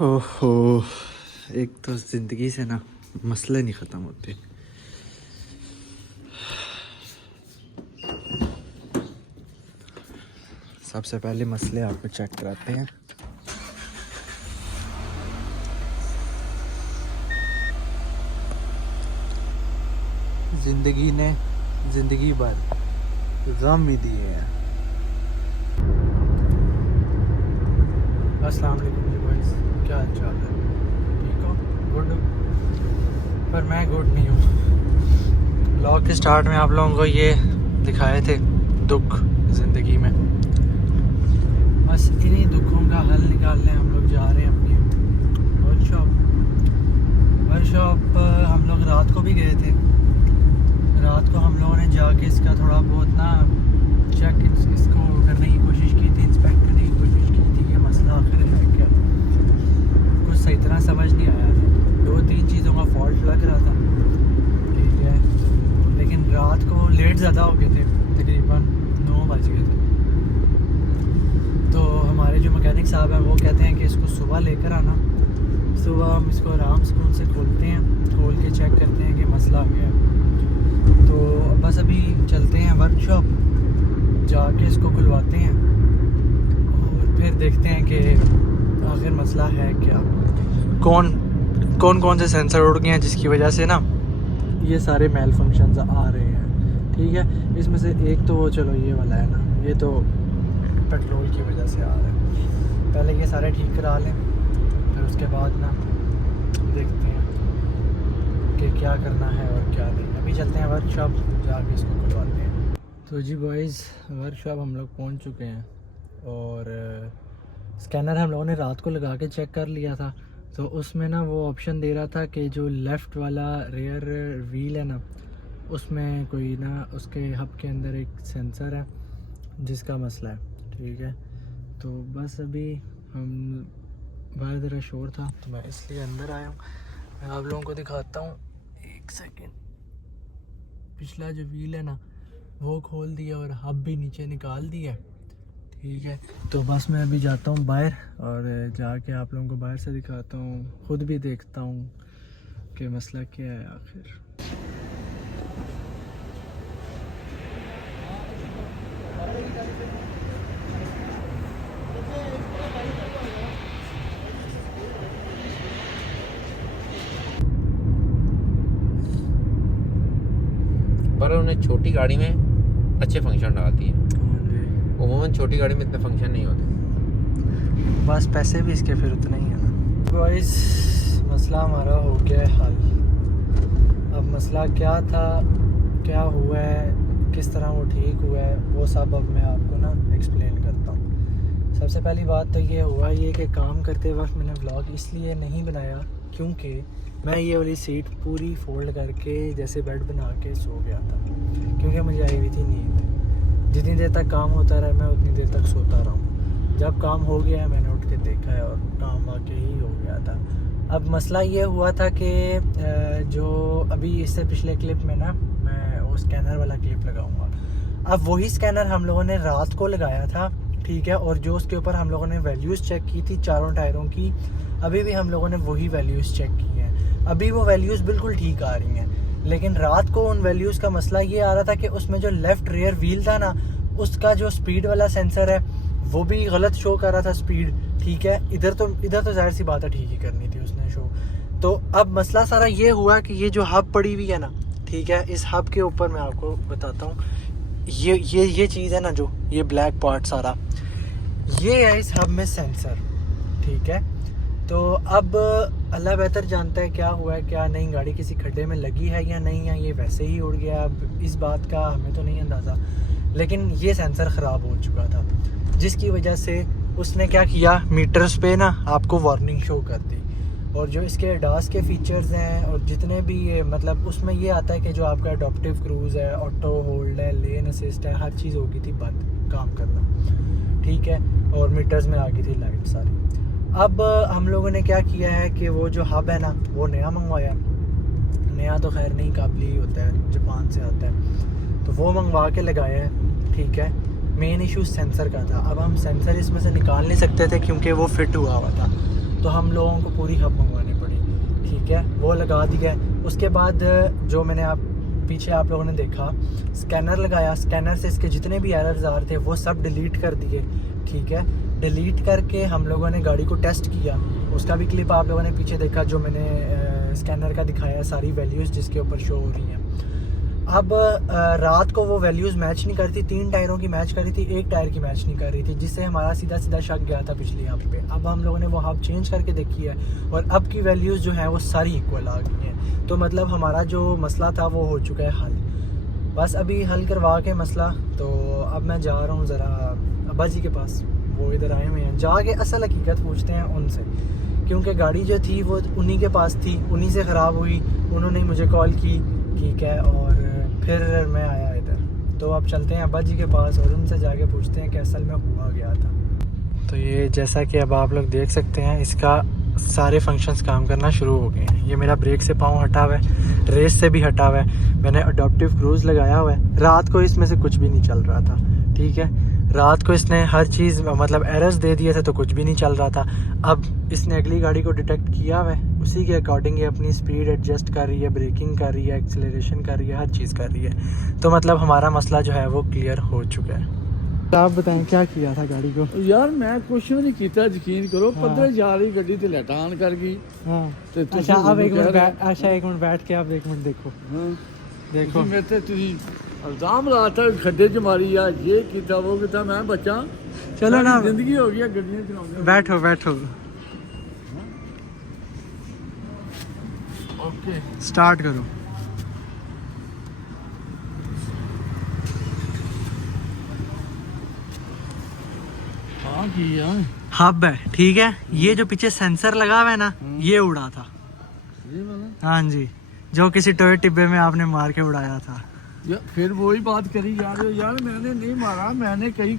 ओहो, एक तो ज़िंदगी से ना मसले नहीं ख़त्म होते। सबसे पहले मसले आपको चेक कराते हैं। ज़िंदगी ने ज़िंदगी भर गम ही दिए हैं। अस्सलाम वालेकुम जी गाइस, क्या हाल चाल है? ठीक हो? गुड? पर मैं गुड नहीं हूँ। ब्लॉग के स्टार्ट में आप लोगों को ये दिखाए थे दुख ज़िंदगी में, बस इन्हीं दुखों का हल निकालने हम लोग जा रहे हैं अपनी वर्कशॉप। हम लोग रात को भी गए थे। रात को हम लोगों ने जाके इसका थोड़ा बहुत ना चेक इसको करने की कोशिश की थी, इंस्पेक्ट करने की कोशिश की थी। ये मसला आखिर है क्या? कुछ सही तरह समझ नहीं आया था। 2-3 चीज़ों का फॉल्ट लग रहा था, ठीक है। लेकिन रात को लेट ज़्यादा हो गए थे, तकरीबन 9 बज गए थे। तो हमारे जो मैकेनिक साहब हैं वो कहते हैं कि इसको सुबह लेकर आना। सुबह हम इसको आराम सुकून से खोलते हैं, खोल के चेक करते हैं कि मसला क्या है। तो बस अभी चलते हैं वर्कशॉप, जाके इसको खुलवाते हैं और फिर देखते हैं कि आखिर मसला है क्या। कौन से सेंसर उड़ गए हैं जिसकी वजह से ना ये सारे मेल फंक्शंस आ रहे हैं, ठीक है। इसमें से एक तो वो चलो ये वाला है ना, ये तो पेट्रोल की वजह से आ रहा है। पहले ये सारे ठीक करा लें, फिर उसके बाद ना देखते हैं कि क्या करना है और क्या नहीं। अभी चलते हैं वर्कशॉप, जाके इसको खुलवाते हैं। तो जी बॉयज़, वर्कशॉप हम लोग पहुंच चुके हैं और स्कैनर हम लोगों ने रात को लगा के चेक कर लिया था। तो उसमें ना वो ऑप्शन दे रहा था कि जो लेफ़्ट वाला रेयर व्हील है ना, उसमें कोई ना उसके हब के अंदर एक सेंसर है जिसका मसला है, ठीक है। तो बस अभी हम बाहर ज़रा शोर था तो मैं इसलिए अंदर आया हूँ। मैं आप लोगों को दिखाता हूँ, एक सेकेंड। पिछला जो व्हील है ना वो खोल दिया और हब भी नीचे निकाल दिया, ठीक है। तो बस मैं अभी जाता हूँ बाहर और जाके आप लोगों को बाहर से दिखाता हूँ, ख़ुद भी देखता हूँ कि मसला क्या है आखिर। पर उन्हें छोटी गाड़ी में अच्छे फंक्शन डालती है। उम्मन छोटी गाड़ी में इतने फंक्शन नहीं होते। बस पैसे भी इसके फिर उतना ही है ना। बॉयज़, मसला हमारा हो गया है हल। अब मसला क्या था, क्या हुआ है, किस तरह वो ठीक हुआ है, वो सब अब मैं आपको ना एक्सप्लेन करता हूँ। सबसे पहली बात तो ये हुआ ये कि काम करते वक्त मैंने व्लॉग इसलिए नहीं बनाया क्योंकि मैं ये वाली सीट पूरी फोल्ड करके जैसे बेड बना के सो गया था, क्योंकि मुझे आई हुई थी नींद। जितनी देर तक काम होता रहा मैं उतनी देर तक सोता रहा हूँ। जब काम हो गया है मैंने उठ के देखा है और काम वाकई ही हो गया था। अब मसला ये हुआ था कि जो अभी इससे पिछले क्लिप में ना मैं वो स्कैनर वाला क्लिप लगाऊंगा। अब वही स्कैनर हम लोगों ने रात को लगाया था, ठीक है। और जो उसके ऊपर हम लोगों ने वैल्यूज़ चेक की थी चारों टायरों की, अभी भी हम लोगों ने वही वैल्यूज़ चेक की हैं। अभी वो वैल्यूज़ बिल्कुल ठीक आ रही हैं, लेकिन रात को उन वैल्यूज़ का मसला ये आ रहा था कि उसमें जो लेफ़्ट रेयर व्हील था ना, उसका जो स्पीड वाला सेंसर है वो भी गलत शो कर रहा था स्पीड, ठीक है। इधर तो जाहिर सी बात है ठीक ही करनी थी उसने शो। तो अब मसला सारा ये हुआ कि ये जो हब पड़ी हुई है ना, ठीक है, इस हब के ऊपर मैं आपको बताता हूँ, ये चीज़ है ना, जो ये ब्लैक पार्ट सारा ये है इस हब में सेंसर, ठीक है। तो अब अल्लाह बेहतर जानता है क्या हुआ है क्या नहीं, गाड़ी किसी खड्डे में लगी है या नहीं है, ये वैसे ही उड़ गया। अब इस बात का हमें तो नहीं अंदाज़ा, लेकिन ये सेंसर ख़राब हो चुका था, जिसकी वजह से उसने क्या किया, मीटर्स पे ना आपको वार्निंग शो कर दी। और जो इसके डास के फीचर्स हैं और जितने भी ये मतलब उसमें ये आता है कि जो आपका अडॉप्टिव क्रूज़ है, ऑटो होल्ड है, लेन असिस्ट है, हर चीज़ हो गई थी बंद काम करना, ठीक है। और मीटर्स में आ गई थी लाइट सारी। अब हम लोगों ने क्या किया है कि वो जो हब है ना वो नया मंगवाया। नया तो खैर नहीं, काबली ही होता है, जापान से आता है, तो वो मंगवा के लगाया है, ठीक है। मेन इशू सेंसर का था। अब हम सेंसर इसमें से निकाल नहीं सकते थे क्योंकि वो फिट हुआ था। तो हम लोगों को पूरी हब मंगवानी पड़ी, ठीक है, वो लगा दी है। उसके बाद जो मैंने पीछे आप लोगों ने देखा, स्कैनर लगाया, स्कैनर से इसके जितने भी एरर्स आ रहे थे वो सब डिलीट कर दिए, ठीक है। डिलीट करके हम लोगों ने गाड़ी को टेस्ट किया, उसका भी क्लिप आप लोगों ने पीछे देखा जो मैंने स्कैनर का दिखाया, सारी वैल्यूज़ जिसके ऊपर शो हो रही हैं। अब रात को वो वैल्यूज़ मैच नहीं करती, 3 टायरों की मैच कर रही थी, 1 टायर की मैच नहीं कर रही थी, जिससे हमारा सीधा शक गया था पिछली हब पे। अब हम लोगों ने वो हब चेंज करके देखी है और अब की वैल्यूज़ जो हैं वो सारी इक्वल आ गई हैं। तो मतलब हमारा जो मसला था वो हो चुका है हल, बस अभी हल करवा के मसला। तो अब मैं जा रहा हूँ ज़रा अब्बा जी के पास, वो इधर आए हुए हैं, जाके असल हकीकत पूछते हैं उनसे, क्योंकि गाड़ी जो थी वो उन्हीं के पास थी, उन्हीं से ख़राब हुई, उन्होंने मुझे कॉल की, ठीक है, और फिर मैं आया इधर। तो अब चलते हैं अब्बा जी के पास और उनसे जाके पूछते हैं कि असल में हुआ गया था। तो ये जैसा कि अब आप लोग देख सकते हैं, इसका सारे फंक्शंस काम करना शुरू हो गए हैं। ये मेरा ब्रेक से पाँव हटा हुआ है, रेस से भी हटा हुआ है, मैंने अडॉप्टिव क्रूज़ लगाया हुआ है। रात को इसमें से कुछ भी नहीं चल रहा था, ठीक है, रात को इसने हर चीज़ मतलब एरर्स दे दिए थे तो कुछ भी नहीं चल रहा था। अब इसने अगली गाड़ी को डिटेक्ट किया हुआ है, उसी के अकॉर्डिंग ये अपनी स्पीड एडजस्ट कर रही है, ब्रेकिंग कर रही है, एक्सेलरेशन कर रही है, हर चीज़ कर रही है। तो मतलब हमारा मसला जो है वो क्लियर हो चुका है। आप बताएं क्या किया था गाड़ी को? यार मैं कुछ नहीं किया, यकीन करो, हाँ। 15 जा रही गड्डी ते लटान कर गई। हाँ, ते तुसी अच्छा अब मैनू एक कह मिनट रहे- अच्छा 1 मिनट बैठ के आप 1 मिनट देखो, हाँ, देखो तुसी मेरे ते तुसी इल्जाम लाता खड्डे च मारी या ये किया वो किया, मैं बच्चा चलो ना, जिंदगी हो गई गड्डियां चलाने। बैठो बैठो, ओके स्टार्ट करो। हाँ किया हब है, ठीक है, ये जो पीछे सेंसर लगा हुआ है ना, ये उड़ा था। ये वाला हाँ जी, जो किसी टोय टिब्बे में आपने मार के उड़ाया था। या फिर वही बात करी यार, यार मैंने नहीं मारा, मैंने कहीं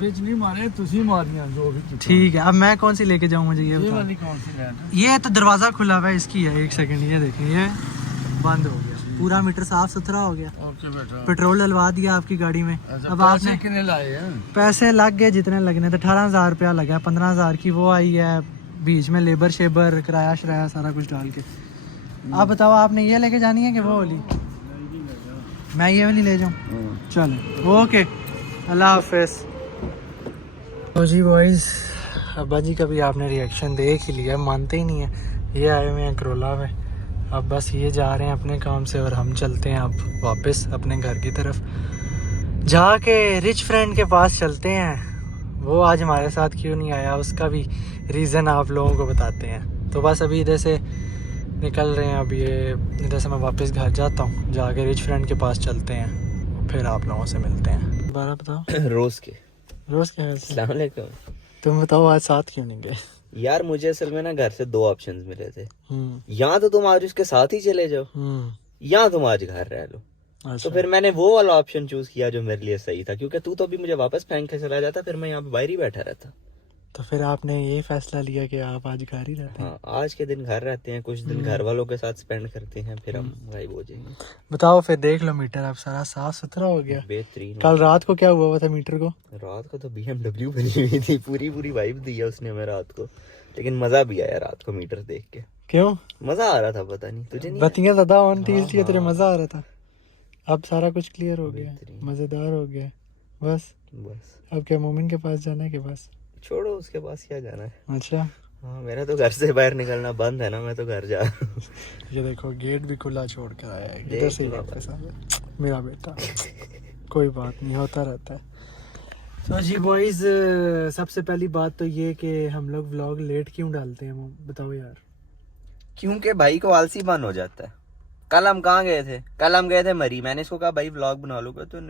बिच नहीं मारे, तुसी मारियां जो भी किया। ठीक है, अब मैं कौन सी लेके जाऊँ मुझे ये ये बता। वाली कौन सी लैंड है? ये तो दरवाज़ा खुला हुआ है, इसकी है, 1 सेकंड, ये देखें, ये बंद हो गया, पूरा मीटर साफ सुथरा हो गया, ओके बेटा। पेट्रोल डलवा दिया आपकी गाड़ी में। अच्छा, अब पैसे आपने कितने लाए हैं? पैसे लग गए जितने लगने थे, 18,000 रुपया लगा, 15,000 की वो आई है, बीच में लेबर शेबर किराया शराया सारा कुछ डाल के। आप बताओ आपने ये लेके जानी है कि वो वाली? मैं ये वाली ले जाऊँ? चलो ओके, अल्लाह हाफिज़। तो जी बॉयज़, अब्बा जी का भी आपने रिएक्शन देख ही लिया, मानते ही नहीं है। ये आए हुए हैं करोला में, अब बस ये जा रहे हैं अपने काम से और हम चलते हैं अब वापस अपने घर की तरफ, जाके रिच फ्रेंड के पास चलते हैं। वो आज हमारे साथ क्यों नहीं आया, उसका भी रीज़न आप लोगों को बताते हैं। तो बस अभी इधर से निकल रहे हैं, अब ये इधर से मैं वापस घर जाता हूँ, जाके रिच फ्रेंड के पास चलते हैं, फिर आप लोगों से मिलते हैं। दोबारा बताओ। रोज के रोज़ क्या है? अस्सलाम वालेकुम। तुम बताओ आज साथ क्यों नहीं गए? यार मुझे असल में ना घर से 2 ऑप्शंस मिले थे, या तो तुम आज उसके साथ ही चले जाओ, या तुम आज घर रह लो। अच्छा। तो फिर मैंने वो वाला ऑप्शन चूज किया जो मेरे लिए सही था, क्योंकि तू तो अभी मुझे वापस फेंक के चला जाता, फिर मैं यहाँ पे बाहर ही बैठा रहता। तो फिर आपने ये फैसला लिया कि आप आज घर ही रहते हैं? हाँ, आज के दिन घर रहते हैं, कुछ दिन घर वालों के साथ स्पेंड करते हैं, फिर हम गायब हो जाएंगे। बताओ फिर, देख लो मीटर अब सारा साफ सुथरा हो गया। बेहतरीन। कल रात को क्या हुआ था मीटर को? रात को तो BMW बनी हुई थी, पूरी पूरी वाइब दी है उसने हमें रात को, लेकिन मजा भी आया रात को मीटर देख के। क्यों? मजा आ रहा था, पता नहीं तुझे नहीं? बत्तियां ज्यादा ऑन थी हाँ, इसलिए तेरे हाँ। मजा आ रहा था। अब सारा कुछ क्लियर हो गया, बेहतरीन। मजेदार हो गया। बस बस अब क्या मोमिन के पास जाना है कि बस? छोड़ो, उसके पास क्या जाना है। अच्छा, हाँ, मेरा तो घर से बाहर निकलना बंद है ना, मैं तो घर जा रहा हूँ। ये देखो गेट भी खुला छोड़ कर आया है, देख इधर से ही ले वापस आ गया मेरा बेटा। कोई बात नहीं, होता रहता है। तो जी बॉयज, सबसे पहली बात तो ये कि हम लोग व्लॉग लेट क्यों डालते हैं, वो बताओ यार। क्योंकि भाई को आलसी बन हो जाता है। कल हम कहाँ गए थे? कल हम गए थे मरी, मैंने इसको कहा भाई व्लॉग बना लो, तो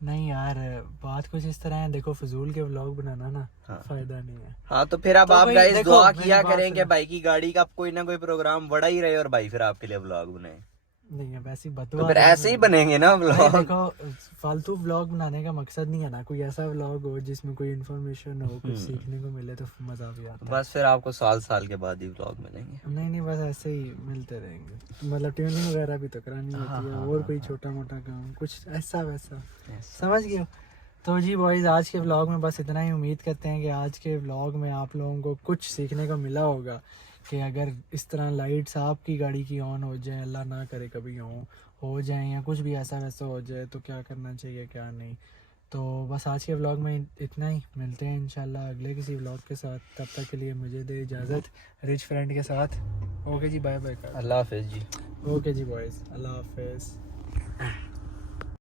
नहीं यार, बात कुछ इस तरह है, देखो फजूल के व्लॉग बनाना ना हाँ। फायदा नहीं है। हाँ, तो फिर अब तो आप भाई गाइस देखो, दुआ मेरी किया बात करें कि सुनो। भाई की गाड़ी का कोई ना कोई प्रोग्राम बड़ा ही रहे और भाई फिर आपके लिए व्लॉग बनाए। नहीं है वैसी तो बदवा फिर ऐसे ही बनेंगे ना नहीं, व्लॉग। देखो फालतू व्लॉग बनाने का मकसद नहीं है ना, कोई ऐसा व्लॉग हो जिसमें कोई इन्फॉर्मेशन हो, कुछ सीखने को मिले, तो मजा भी आता है। बस फिर आपको साल के बाद ही व्लॉग मिलेंगे। नहीं बस ऐसे ही मिलते रहेंगे, मतलब ट्यूनिंग वगैरह भी तो करानी होती है, और कोई छोटा मोटा काम कुछ ऐसा वैसा, समझ गए हो? तो जी बॉयज़ आज के व्लॉग में बस इतना ही। उम्मीद करते हैं कि आज के व्लॉग में आप लोगों को कुछ सीखने को मिला होगा कि अगर इस तरह लाइट्स आपकी गाड़ी की ऑन हो जाए, अल्लाह ना करे कभी हो जाए या कुछ भी ऐसा वैसा हो जाए तो क्या करना चाहिए क्या नहीं। तो बस आज के व्लॉग में इतना ही। मिलते हैं इंशाल्लाह अगले किसी व्लॉग के साथ। तब तक के लिए मुझे दे इजाज़त रिच फ्रेंड के साथ। ओके जी, बाय बाय। अल्लाह हाफिज़ जी। ओके जी बॉयज़, अल्लाह हाफिज़।